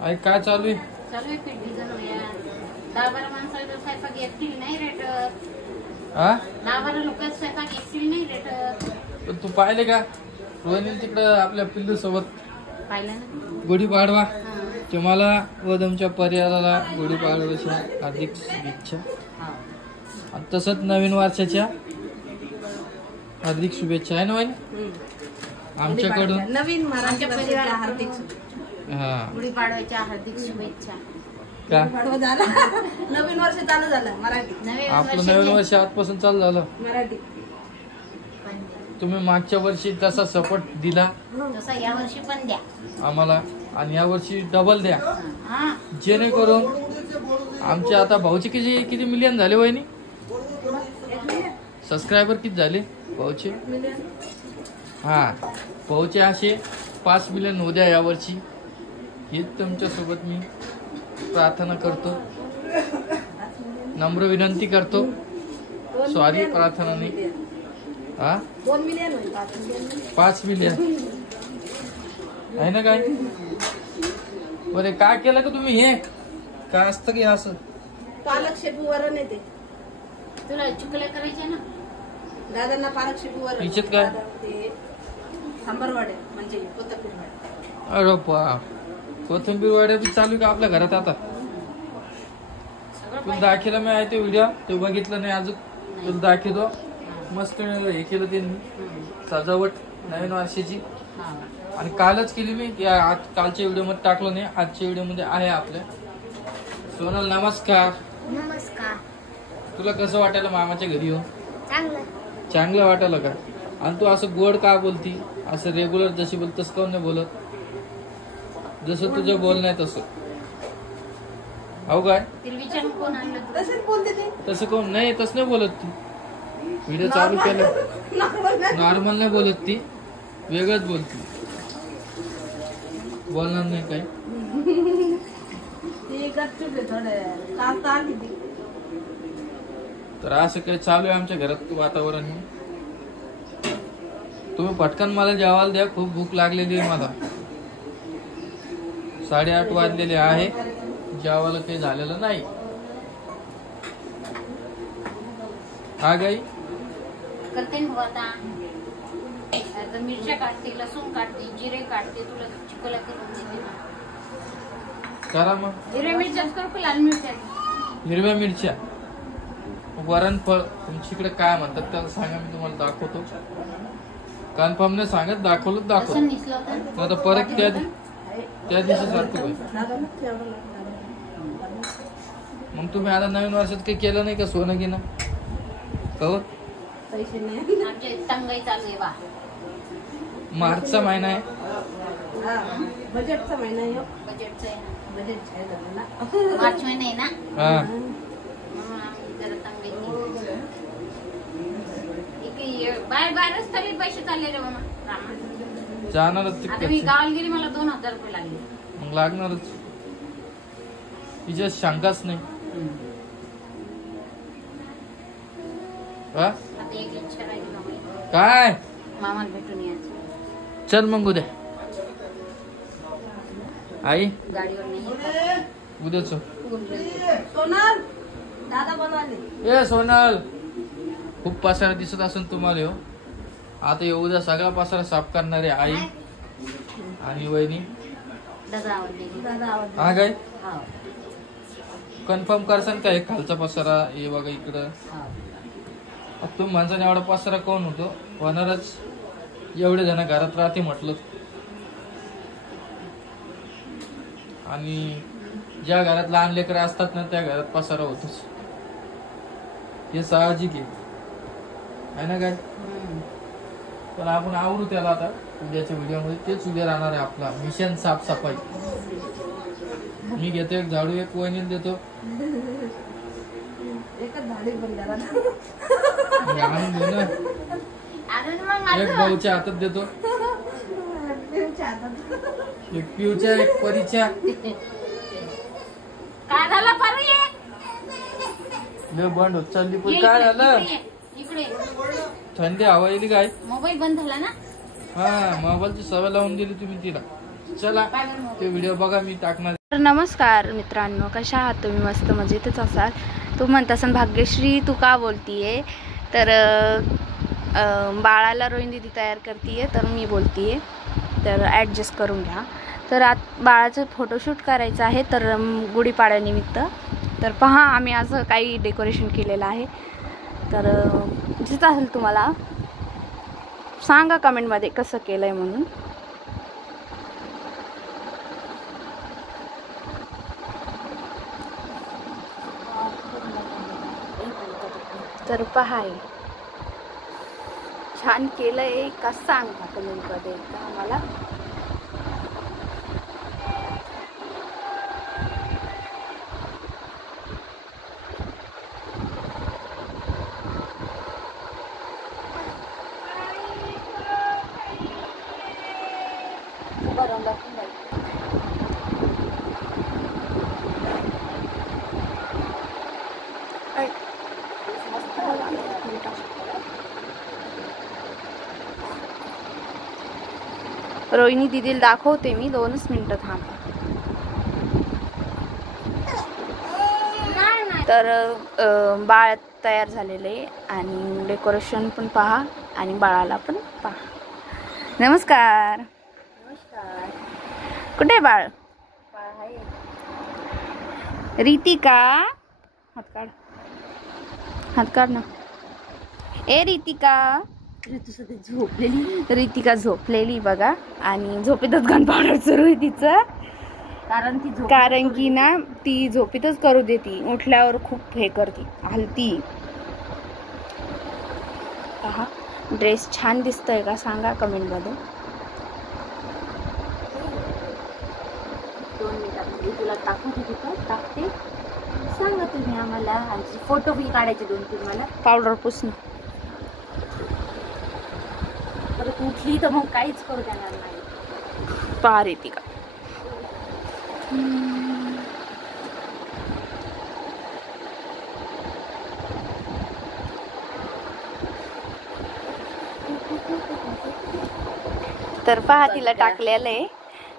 आई काय चालू आहे? चालू आहे पीठ भिजवूया. 10-12 माणसाला स्वयंपाक एकटील नाही रेटत. 10-12 लोक स्वयंपाक एकटील नाही रेटत. तू पाहिले का रोहिणी तिकडं आपल्या पिल्लू सोबत पाहिलं ना? गुढीपाडवा. तुम्हाला व तुमच्या परिवाराला गुढीपाडव्याच्या हार्दिक शुभेच्छा. आणि तसंच नवीन वर्षाच्या हार्दिक शुभेच्छा आहे ना वहिनी आमच्याकडून. नवीन मराठी परिवाराला हार्दिक गुढीपाडव्याच्या हार्दिक शुभेच्छा. का नवीन वर्ष चालू झालं मराठी. आपलं नवीन वर्ष आजपासून चालू झालं मराठी. तुम्ही मागच्या वर्षी जसा सपोर्ट दिला तसा या वर्षी पण द्या आम्हाला आणि या वर्षी डबल द्या जेणेकरून आमचे आता भाऊचे किती मिलियन झाले वहिनी? सबस्क्रायबर किती झाले भाऊचे? भाऊचे असे 5 मिलियन होऊ द्या या वर्षी. हेच तुमच्यासोबत मी प्रार्थना करतो, नम्र विनंती करतो. सॉरी प्रार्थना नाही. 2 मिलियन 5 मिलियन आहे ना काय? बरे काय केलं का तुम्ही? हे काय असतं की असं पालक शेपू वरण येते. तुला चुकल्या करायच्या ना दादांना पालक शेपू वरण. हिच्यात काय? सांबर वडे म्हणजे कोथिंबीर वडे. अरे बाप, कोथिंबीर वडे बी चालू का आपल्या घरात आता? तुला दाखवला मी आहे ते व्हिडिओ, ते बघितलं नाही अजून. तुला दाखवतो. मस्त हे केलं त्यांनी सजावट नवीन वर्षाची. आणि कालच केली मी. कालच्या व्हिडिओ मध्ये टाकलं नाही, आजच्या व्हिडिओ मध्ये आहे आपल्या. सोनल नमस्कार. नमस्कार. तुला कसं वाटायला मामाच्या घरी येऊन? चांगलं वाटायला का? आणि तू असं गोड का बोलती? असं रेग्युलर जशी बोल तसं काऊन नाही बोलत? जसं तुझं बोलणं आहे तसं. हो काय? कोण आणलं? तसंच बोलते ते. तसं कोण नाही, तसं नाही बोलत ती. व्हिडिओ चालू केलं नॉर्मल नाही बोलत ती, वेगळंच बोलती. बोलणार नाही काय? तर असं काही चालू आहे आमच्या घरात वातावरण. तुम्ही पटकन मला जेवायला द्या, खूप भूक लागलेली आहे मला. 8:30 वाजलेले आहे, जेवायला काही झालेलं नाही. हा गाई करते ना आता. मिरच्या काढते, लसूण काढते, जिरे काढते. तुला चिकोला करून देते ना. करा मग. हिरव्या मिरच्याच करू का लाल मिरच्या? हिरव्या मिरच्या. वरण फळ तुमच्याकडे काय म्हणतात त्याला सांगा, मी तुम्हाला दाखवतो. कन्फर्म नाही सांगत, दाखवलं आता परत त्या दिवशी सारखं. मग तुम्ही आता नवीन वर्षात काही केलं नाही का सोनं घेणं? कवर पैसे नाही. आमच्या टंगाई चालू आहे बा. मार्चचा महिना आहे. बजेटचा महिना आहे. बजेटचा आहे ना. बजेट आहे ना. मार्च महिना आहे ना. जरा टंगाई बाहेरच तरी पैसे चालले रे बाबा. जाणारच आता मी गावाला गेली, मला 2000 रुपये लागले. मग लागणारच, तिच्या शंकाच नाही. आता एक इच्छा राहिली काय? मामाला भेटून यायचं. चल मग उद्या. आई गाडीवर नाही उद्याच. सोनल दादा बनवाले. ए सोनल, खूप पसारा दिसत असेल तुम्हाला. हो आता येऊ द्या, सगळा पसारा साफ करणारे आई आणि वहिनी. दादा आवडले. हा काय कन्फर्म करसान का? खालचा पसारा हे बघा इकडं. तुम्ही माणसाने एवढा पसारा कोण होतो? होणारच, एवढे जण घरात राहते म्हटलं. आणि ज्या घरात लहान लेकरं असतात ना, त्या घरात पसारा होतोच. हे साहजिक आहे ना काय? पण आपण आवरू त्याला आता उद्याच्या व्हिडिओमध्ये. तेच उद्या राहणार आहे आपला मिशन साफसफाई. मी घेतो एक झाडू, एक वहिनीला देतो. एकच झाडी पण आणून दे ना. एक भाऊच्या हातात देतो, एक पिऊच्या, एक परीच्या. काय झालं बंद होत चालली पण काय झालं? थंडी हवा येईल काय? मोबाईल बंद झाला ना. हा, मोबाईलची सवय लावून दिली तुम्ही तिला. चला ते व्हिडिओ बघा, मी टाकणार. नमस्कार मित्रांनो, कशा आहात तुम्ही? मस्त मजेतच असाल. तू म्हणत असन भाग्यश्री तू का बोलतीये, तर बाळाला रोहिणी दीदी तयार करतीये तर मी बोलतीये, तर ॲडजस्ट करून घ्या. तर बाळाचं फोटोशूट करायचं आहे, तर गुढीपाड्यानिमित्त. तर पहा आम्ही असं काही डेकोरेशन केलेलं आहे. तर दिसत असेल तुम्हाला, सांगा कमेंटमध्ये कसं केलं आहे म्हणून. तर पहा छान केलंय का सांगा कमेंटमध्ये एकदा आम्हाला. रोहिणी दीदीला दाखवते मी, 2च मिनिटं थांबा. तर बाळ तयार झालेलं आहे आणि डेकोरेशन पण पहा आणि बाळाला पण पहा. नमस्कार. कुठे बाळ? रितिका, हात काढ ना. ए रितिका. रितिका झोपलेली बघा, आणि झोपेतच गन पावडर सुरू आहे तिचं, कारण की ना ती झोपेतच करू देती, उठल्यावर खूप हे करते, हलती. पहा ड्रेस छान दिसतोय का सांगा कमेंट मध्ये. 2 मिनिटांमध्ये तुला टाकते सांगा तुम्ही आम्हाला. फोटो बी काढायचे 2-3 मला. पावडर पुसणं परत उठली तर मग काहीच करू देणार नाही. पहा रितिका. तर पहा तिला टाकलेलं आहे,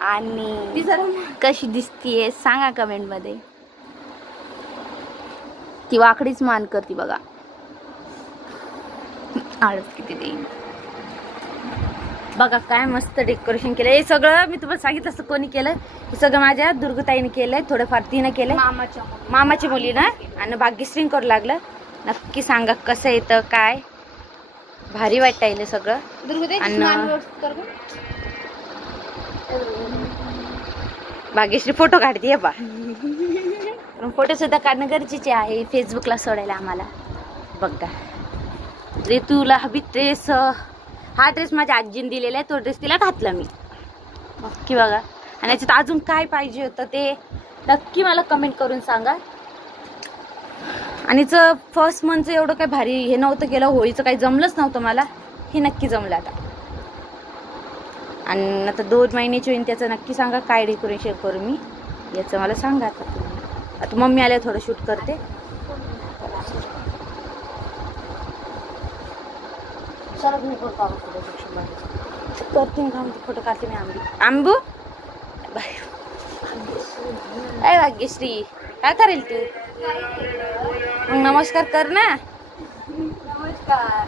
आणि ती जरा कशी दिसतीये सांगा कमेंट मध्ये. ती वाकडीच मान करते बघा, आळस किती देईन बघा. काय मस्त डेकोरेशन केलं. हे सगळं मी तुम्हाला सांगितलं असं कोणी केलं, हे सगळं माझ्या दुर्गताईने केलंय, थोडंफार तिने केलंय, मामाची मुली ना, आणि भाग्यश्री करू लागलं. नक्की सांगा कसं येतं काय. भारी वाटायला सगळं. भाग्यश्री फोटो काढते बा. फोटो सुद्धा काढणं गरजेचे आहे फेसबुकला सोडायला आम्हाला. बघा ऋतूला हवी ड्रेस, हा ड्रेस माझ्या आजीने दिलेला आहे, तो ड्रेस तिला घातला मी. नक्की बघा. आणि याच्यात अजून काय पाहिजे होतं ते नक्की मला कमेंट करून सांगा. आणि फर्स्ट मंथचं एवढं काही भारी हे नव्हतं केलं, होळीचं काही जमलंच नव्हतं मला, हे नक्की जमलं आता. आणि आता 2 महिन्याची होईन, त्याचं नक्की सांगा काय डेकोरेशन करू मी याचं मला सांगा. आता मम्मी आल्या थोडं शूट करते. फोटो काढते मी. आंबू अय भाग्यश्री काय करेल तू? मग नमस्कार कर ना. नमस्कार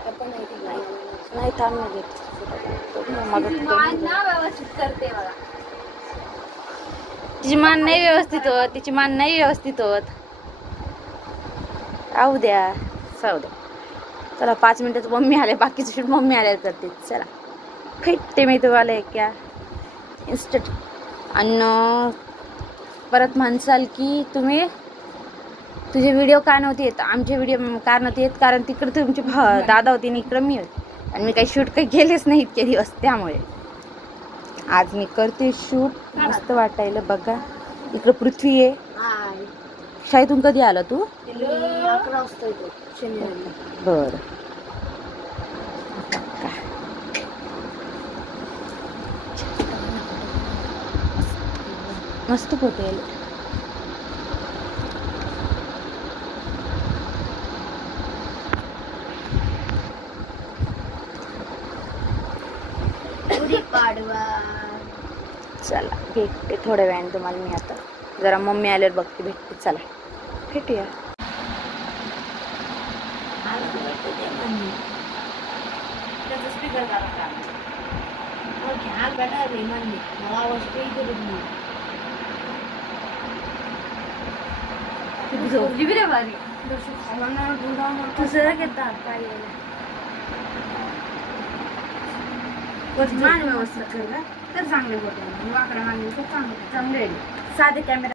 नाही थांब ना, व्यवस्थित करते मला. तिची मान नाही व्यवस्थित होत, तिची मान नाही व्यवस्थित होत. राहू द्या, जाऊ द्या. चला 5 मिनिटात मम्मी आले, बाकीचं शूट मम्मी आल्यावर करते. चला फेटते मी तुम्हाला एक क्या इन्स्टंट. आणि परत म्हणसाल की तुम्ही तुझे व्हिडिओ का नव्हते येत, आमचे व्हिडिओ का नव्हते येत, कारण तिकडे तुमचे दादा होते आणि इकडं मी होते, आणि मी काही शूट काही केलेच नाही इतके दिवस. त्यामुळे आज मी करते शूट. मस्त वाटायला बघा. इकडं पृथ्वी आहे. शाळेतून कधी आला तू? 11 वाजता येतो. बरं. मस्त फोटो येईल. चला भेटते थोड्या वेळाने तुम्हाला मी आता. जरा मम्मी आल्यावर बघते भेटते. चला भेटूया. झोपली बी रे बारी. दुसरा घेतात मान व्यवस्थित कर तर चांगले फोटो वाकडा मान चांगले साधे कॅमेरा